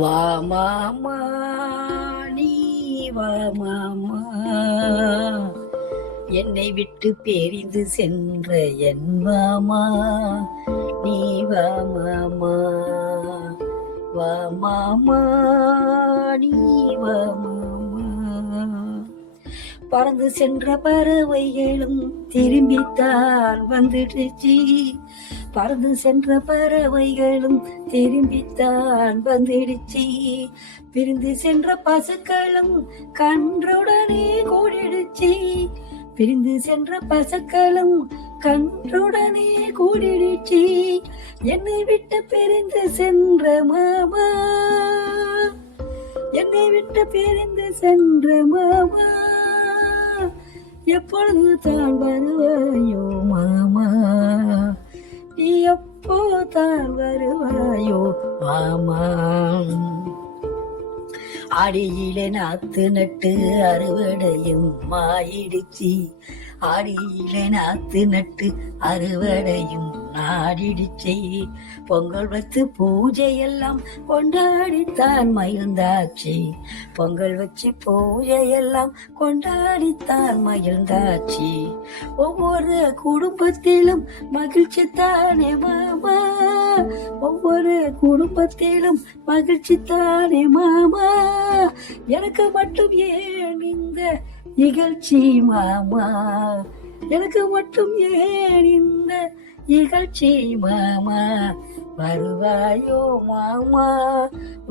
வா மாமா நீ வா மாமா, என்னை விட்டு பிரிந்து சென்ற என் மாமா நீ வா மாமா. வா மாமா நீ வா மாமா. பறந்து சென்ற பறவைகளும் திரும்பித்தான் வந்துடுச்சு. பறந்து சென்ற பறவைகளும் திரும்பித்தான் வந்துடுச்சு. பிரிந்து சென்ற பசுக்களும் கன்றுடனே கூடிடுச்சு. பிரிந்து சென்ற பசுக்களும் கன்றுடனே கூடிடுச்சு. என்னை விட்டு பிரிந்து சென்ற மாமா, என்னை விட்டு பிரிந்து சென்ற மாமா, எப்பொழுது தான் வருவாயோ மாமா, நீ எப்போ தான் வருவாயோ மாமா. ஆடியிலே நாத்து நட்டு அறுவடையும் மாயிடுச்சு. ஆடியிலே நாத்து நட்டு அறுவடையும் நாடிடுச்சு. பொங்கல் வச்சு பூஜையெல்லாம் கொண்டாடித்தான் மகிழ்ந்தாச்சு. பொங்கல் வச்சு பூஜையெல்லாம் கொண்டாடித்தான் மகிழ்ந்தாச்சு. ஒவ்வொரு குடும்பத்திலும் மகிழ்ச்சி தானே மாமா, ஒவ்வொரு குடும்பத்திலும் மகிழ்ச்சி தானே மாமா. எனக்கு மட்டும் ஏன் இந்த நிகழ்ச்சி மாமா, எனக்கு மட்டும் ஏன் இந்த நிகழ்ச்சி மாமா. வருவாயோ மாமா,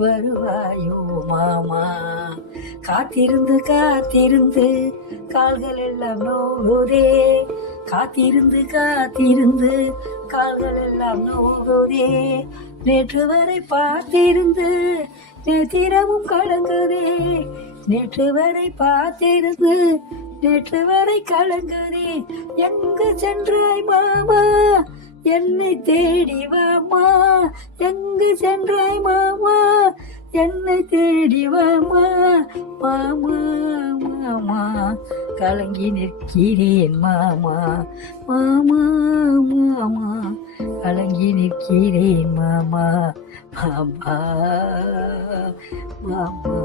வருவாயோ மாமா. காத்திருந்து காத்திருந்து கால்கள் எல்லாம் நோகுதே. காத்திருந்து காத்திருந்து கால்கள் எல்லாம் நோகுதே. நேற்று வரை பார்த்திருந்து நேத்திரமும் கலங்குதே. நேற்று வரை பார்த்திருந்து நேற்று வரை கலங்குதே. எங்கு சென்றாய் மாமா, என்னை தேடி வாமா. எங்கு சென்றாய் மாமா, என்னை தேடி வாமா. மாமா மாமா கலங்கி நிற்கிறேன் மாமா, மாமா மாமா கலங்கி நிற்கிறேன் மாமா, மாமா மாமா.